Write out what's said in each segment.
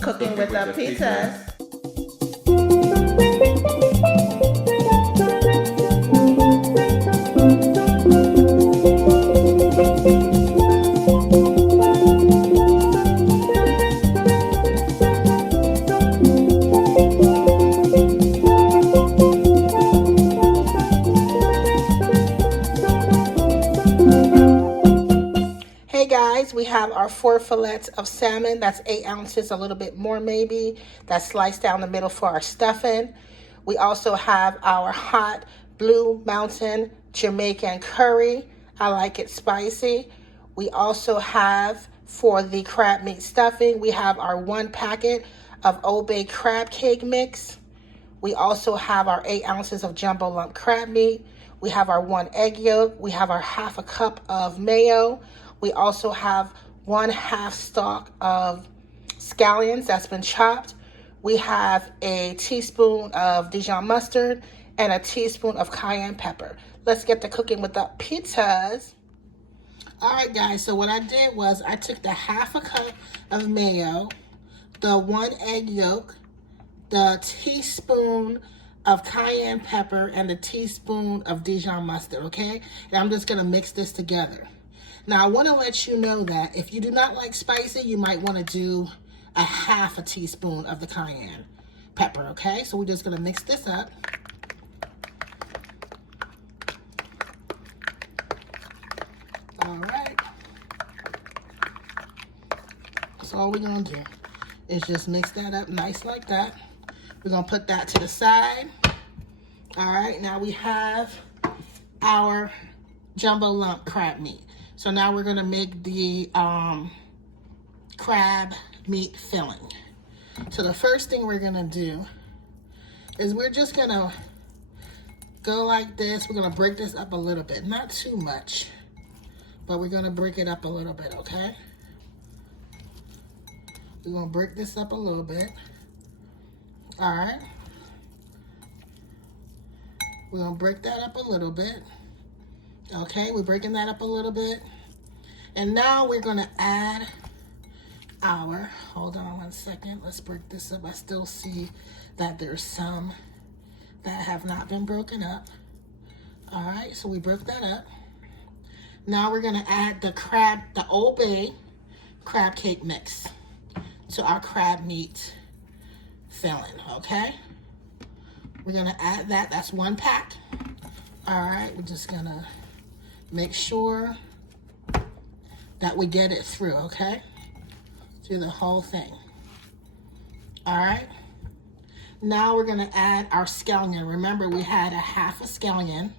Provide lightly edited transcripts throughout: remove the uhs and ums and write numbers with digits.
Cooking with the pizzas. Hey guys, we have our 4 fillets of salmon. That's 8 ounces, a little bit more maybe. That's sliced down the middle for our stuffing. We also have our hot Blue Mountain Jamaican curry. I like it spicy. We also have, for the crab meat stuffing, we have our 1 packet of Old Bay crab cake mix. We also have our 8 ounces of jumbo lump crab meat. We have our 1 egg yolk. We have our ½ cup of mayo. We also have 1/2 stalk of scallions that's been chopped. We have a teaspoon of Dijon mustard and a teaspoon of cayenne pepper. Let's get to cooking with the pizzas. All right, guys, so what I did was I took the ½ cup of mayo, the 1 egg yolk, the teaspoon of cayenne pepper, and the teaspoon of Dijon mustard, okay? And I'm just gonna mix this together. Now, I wanna let you know that if you do not like spicy, you might wanna do a ½ teaspoon of the cayenne pepper, okay? So we're just gonna mix this up. All right. So all we're gonna do is just mix that up nice like that. We're gonna put that to the side. All right, now we have our jumbo lump crab meat. So now we're gonna make the crab meat filling. So the first thing we're gonna do is we're just gonna go like this. We're gonna break this up a little bit, not too much, but we're gonna break it up a little bit, okay? We're gonna break this up a little bit. All right. We're gonna break that up a little bit. Okay, we're breaking that up a little bit. And now we're gonna add our, hold on 1 second, let's break this up. I still see that there's some that have not been broken up. All right, so we broke that up. Now we're gonna add the Old Bay crab cake mix to our crab meat filling, okay? We're gonna add that, that's 1 pack. All right, we're just gonna make sure that we get it through, okay? Through the whole thing. All right. Now we're gonna add our scallion. Remember, we had a ½ scallion,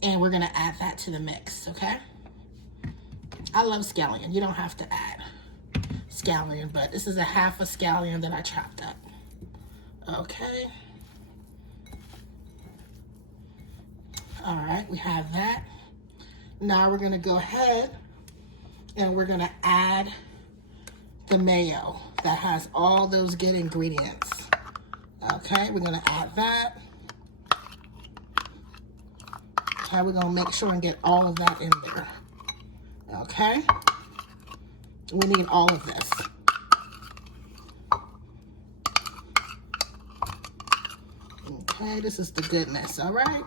and we're gonna add that to the mix, okay? I love scallion. You don't have to add scallion, but this is a ½ scallion that I chopped up. Okay. All right, we have that. Now we're gonna go ahead and we're gonna add the mayo that has all those good ingredients. Okay, we're gonna add that. Okay, we're gonna make sure and get all of that in there. Okay, we need all of this. Okay, this is the goodness, all right?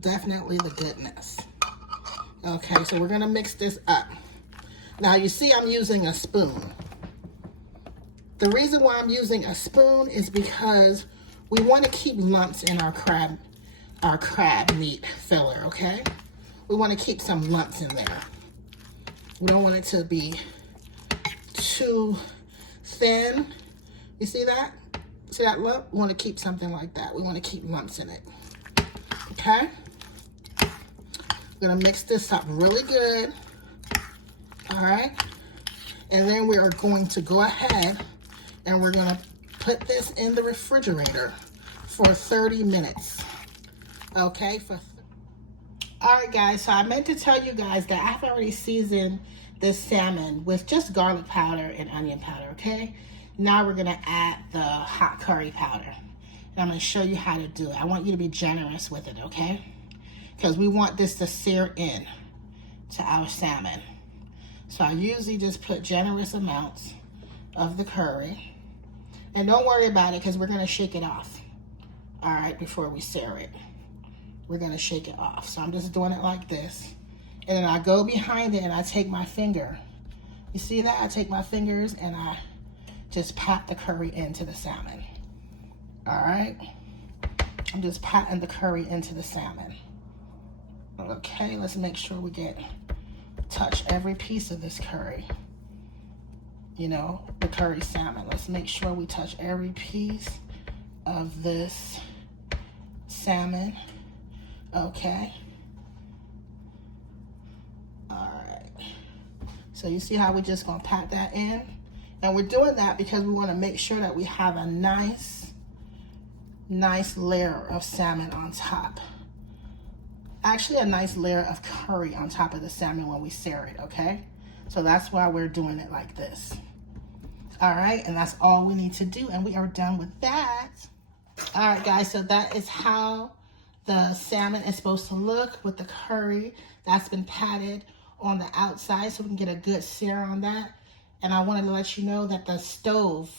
Definitely the goodness. Okay, so we're gonna mix this up. Now you see I'm using a spoon. The reason why I'm using a spoon is because we want to keep lumps in our crab meat filler, okay? We want to keep some lumps in there. We don't want it to be too thin. You see that? See that lump? We want to keep something like that. We want to keep lumps in it. Okay? We're gonna mix this up really good. All right? And then we are going to go ahead and we're gonna put this in the refrigerator for 30 minutes. Okay? All right, guys, so I meant to tell you guys that I've already seasoned this salmon with just garlic powder and onion powder, okay? Now we're gonna add the hot curry powder. And I'm gonna show you how to do it. I want you to be generous with it, okay? Because we want this to sear in to our salmon. So I usually just put generous amounts of the curry. And don't worry about it because we're going to shake it off. All right, before we sear it. We're going to shake it off. So I'm just doing it like this. And then I go behind it and I take my finger. You see that? I take my fingers and I just pat the curry into the salmon. All right? I'm just patting the curry into the salmon. Okay, let's make sure we touch every piece of this curry. You know, the curry salmon. Let's make sure we touch every piece of this salmon. Okay. All right. So you see how we're just gonna pat that in? And we're doing that because we wanna make sure that we have a nice layer of salmon on top. Actually, a nice layer of curry on top of the salmon when we sear it, okay? So that's why we're doing it like this. All right, and that's all we need to do, and we are done with that. All right, guys, so that is how the salmon is supposed to look with the curry that's been patted on the outside so we can get a good sear on that. And I wanted to let you know that the stove,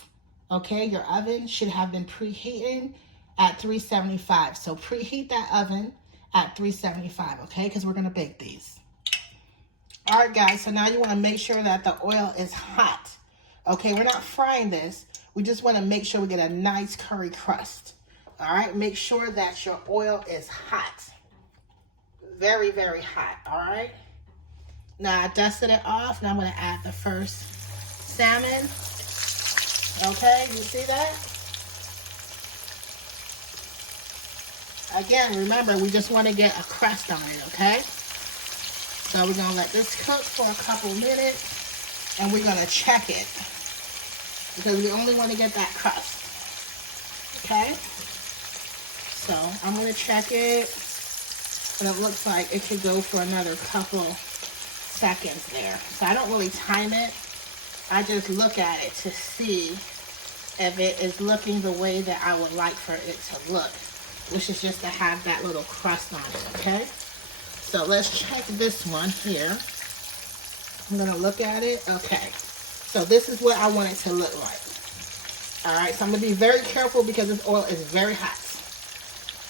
okay, your oven should have been preheating at 375. So preheat that oven at 375, okay, because we're going to bake these. All right, guys, so now you want to make sure that the oil is hot. Okay, we're not frying this. We just want to make sure we get a nice curry crust. All right, make sure that your oil is hot. Very, very hot, all right? Now I dusted it off. Now I'm going to add the first salmon. Okay, you see that? Again, remember, we just want to get a crust on it, okay? So we're going to let this cook for a couple minutes, and we're going to check it because we only want to get that crust, okay? So I'm going to check it, and it looks like it could go for another couple seconds there. So I don't really time it. I just look at it to see if it is looking the way that I would like for it to look, which is just to have that little crust on it, okay? So let's check this one here. I'm gonna look at it. Okay, so this is what I want it to look like. All right, so I'm gonna be very careful because this oil is very hot.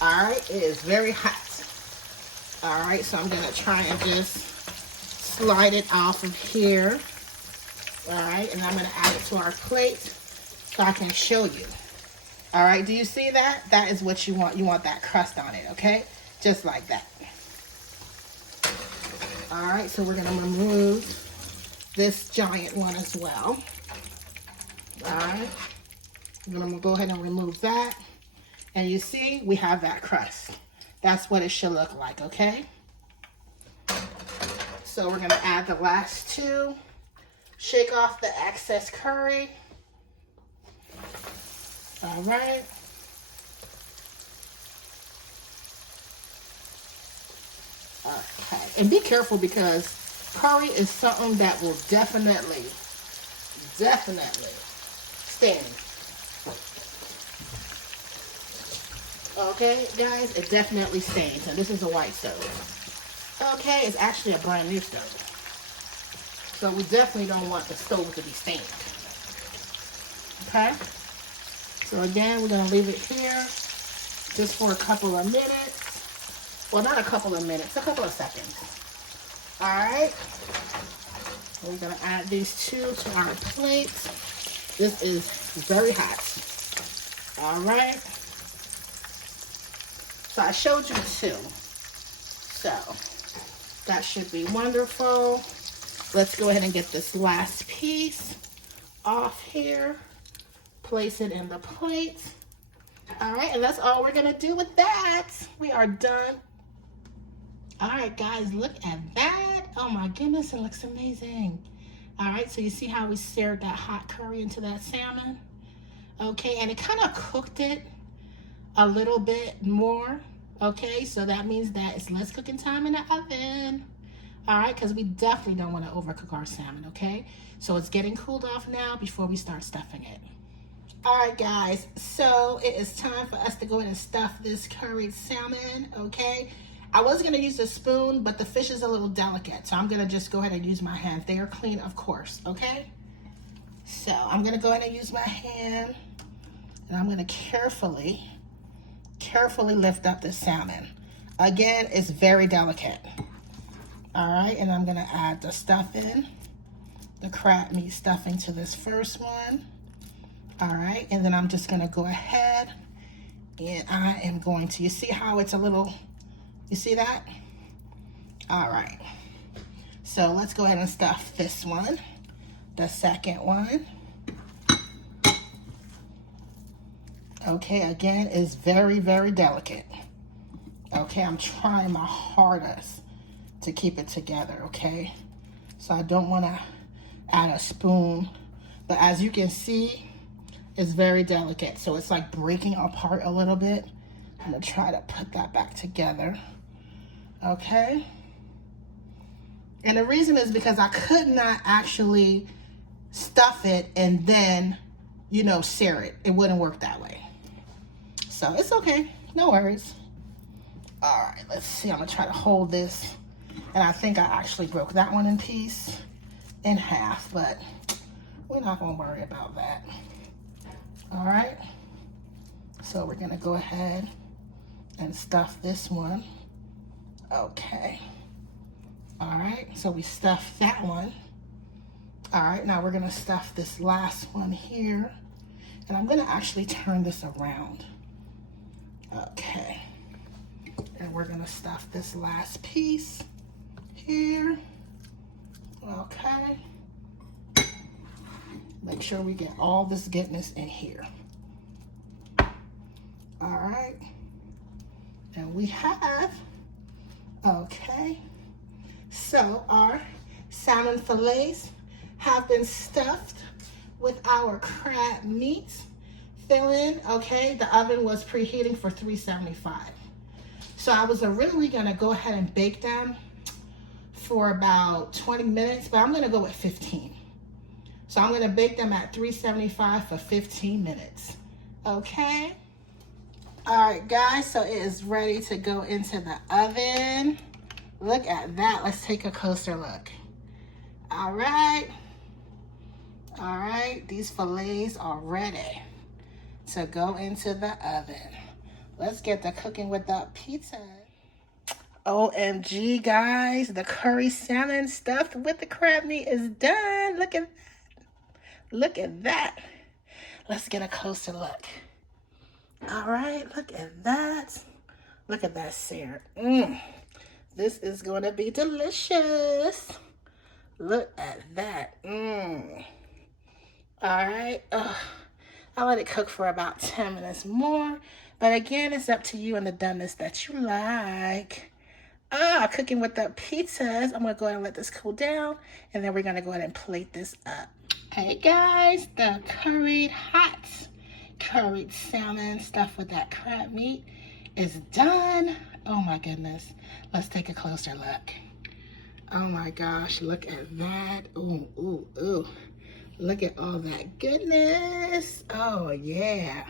All right, it is very hot. All right, so I'm gonna try and just slide it off of here. All right, and I'm gonna add it to our plate so I can show you. All right, do you see that? That is what you want. You want that crust on it, okay? Just like that. All right, so we're gonna remove this giant one as well. All right, I'm gonna go ahead and remove that. And you see, we have that crust. That's what it should look like, okay? So we're gonna add the last two. Shake off the excess curry. All right. Okay, and be careful because curry is something that will definitely stain. Okay, guys, it definitely stains, and this is a white stove. Okay, it's actually a brand new stove. So we definitely don't want the stove to be stained. Okay? So again, we're going to leave it here just for a couple of minutes. Well, not a couple of minutes, a couple of seconds. All right. We're going to add these two to our plate. This is very hot. All right. So I showed you two. So that should be wonderful. Let's go ahead and get this last piece off here. Place it in the plate. All right, and that's all we're gonna do with that. We are done. All right, guys, look at that. Oh my goodness, it looks amazing. All right, so you see how we seared that hot curry into that salmon? Okay, and it kind of cooked it a little bit more. Okay, so that means that it's less cooking time in the oven. All right, because we definitely don't want to overcook our salmon, okay? So it's getting cooled off now before we start stuffing it. All right, guys, so it is time for us to go ahead and stuff this curried salmon, okay? I was going to use a spoon, but the fish is a little delicate, so I'm going to just go ahead and use my hands. They are clean, of course, okay? So I'm gonna go ahead and use my hand, and I'm gonna carefully lift up the salmon. Again, it's very delicate. All right, and I'm gonna add the stuffing, the crab meat stuffing to this first one. All right, and then I'm just gonna go ahead and I am going to, you see how it's a little, you see that? All right, so let's go ahead and stuff this one, the second one. Okay, again, it's very, very delicate. Okay, I'm trying my hardest to keep it together, okay? So I don't wanna add a spoon, but as you can see, it's very delicate. So it's like breaking apart a little bit. I'm gonna try to put that back together, okay? And the reason is because I could not actually stuff it and then, you know, sear it. It wouldn't work that way. So it's okay, no worries. All right, let's see, I'm gonna try to hold this. And I think I actually broke that one in half, but we're not gonna worry about that. All right, so we're gonna go ahead and stuff this one. Okay, all right, so we stuffed that one. All right, now we're gonna stuff this last one here, and I'm gonna actually turn this around. Okay, and we're gonna stuff this last piece here. Okay, make sure we get all this goodness in here. All right, and we have, okay, so our salmon fillets have been stuffed with our crab meat filling. Okay, the oven was preheating for 375. So I was originally gonna go ahead and bake them for about 20 minutes, but I'm gonna go with 15. So I'm gonna bake them at 375 for 15 minutes, okay? All right, guys, so it is ready to go into the oven. Look at that, let's take a closer look. All right, these fillets are ready to go into the oven. Let's get the cooking with the pizza. OMG, guys, the curry salmon stuffed with the crab meat is done. Look at that. Look at that. Let's get a closer look. All right, look at that. Look at that sear. This is going to be delicious. Look at that. All right. I let it cook for about 10 minutes more. But again, it's up to you and the doneness that you like. Cooking with the pizzas. I'm going to go ahead and let this cool down. And then we're going to go ahead and plate this up. Hey guys, the hot curried salmon stuffed with that crab meat is done. Oh my goodness. Let's take a closer look. Oh my gosh, look at that. Ooh, ooh, ooh. Look at all that goodness. Oh yeah.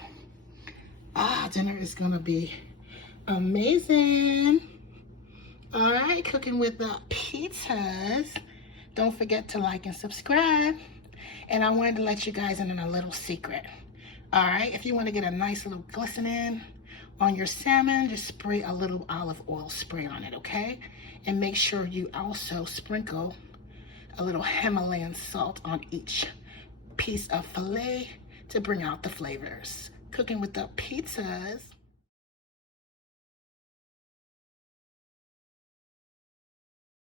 Dinner is gonna be amazing. All right, cooking with the pizzas. Don't forget to like and subscribe. And I wanted to let you guys in on a little secret. All right, if you want to get a nice little glistening on your salmon, just spray a little olive oil spray on it, okay? And make sure you also sprinkle a little Himalayan salt on each piece of fillet to bring out the flavors. Cooking with the pizzas.